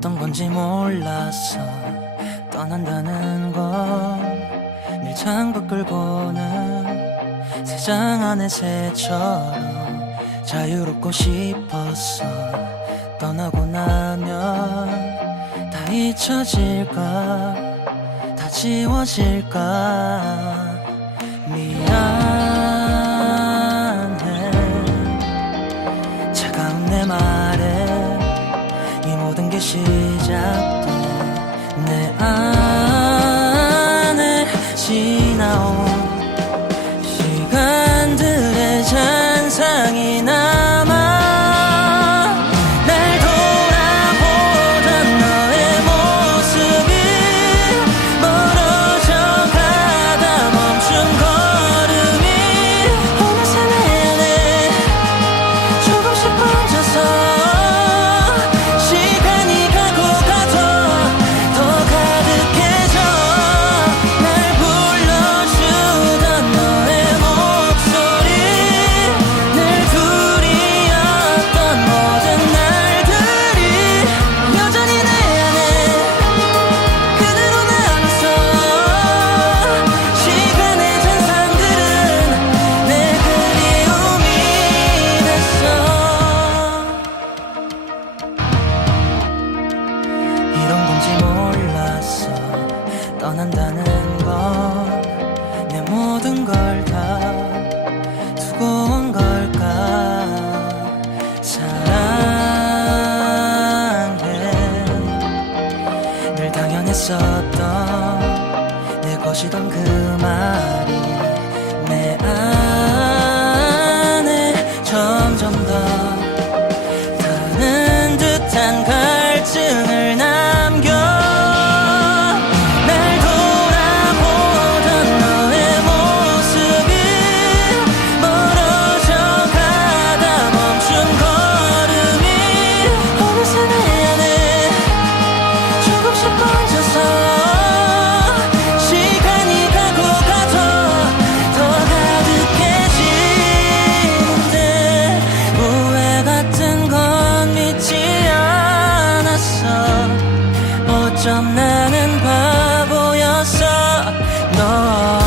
건지 몰라서 떠난다는 건늘 창밖을 보는 세상 안의 새처럼 자유롭고 싶었어 떠나고 나면 다 잊혀질까? 다 지워질까? 미안 떠난다는 건 내 모든 걸 다 두고 온 걸까? 사랑해. 늘 당연했었던 내 것이던 그 말이 바보였어. 너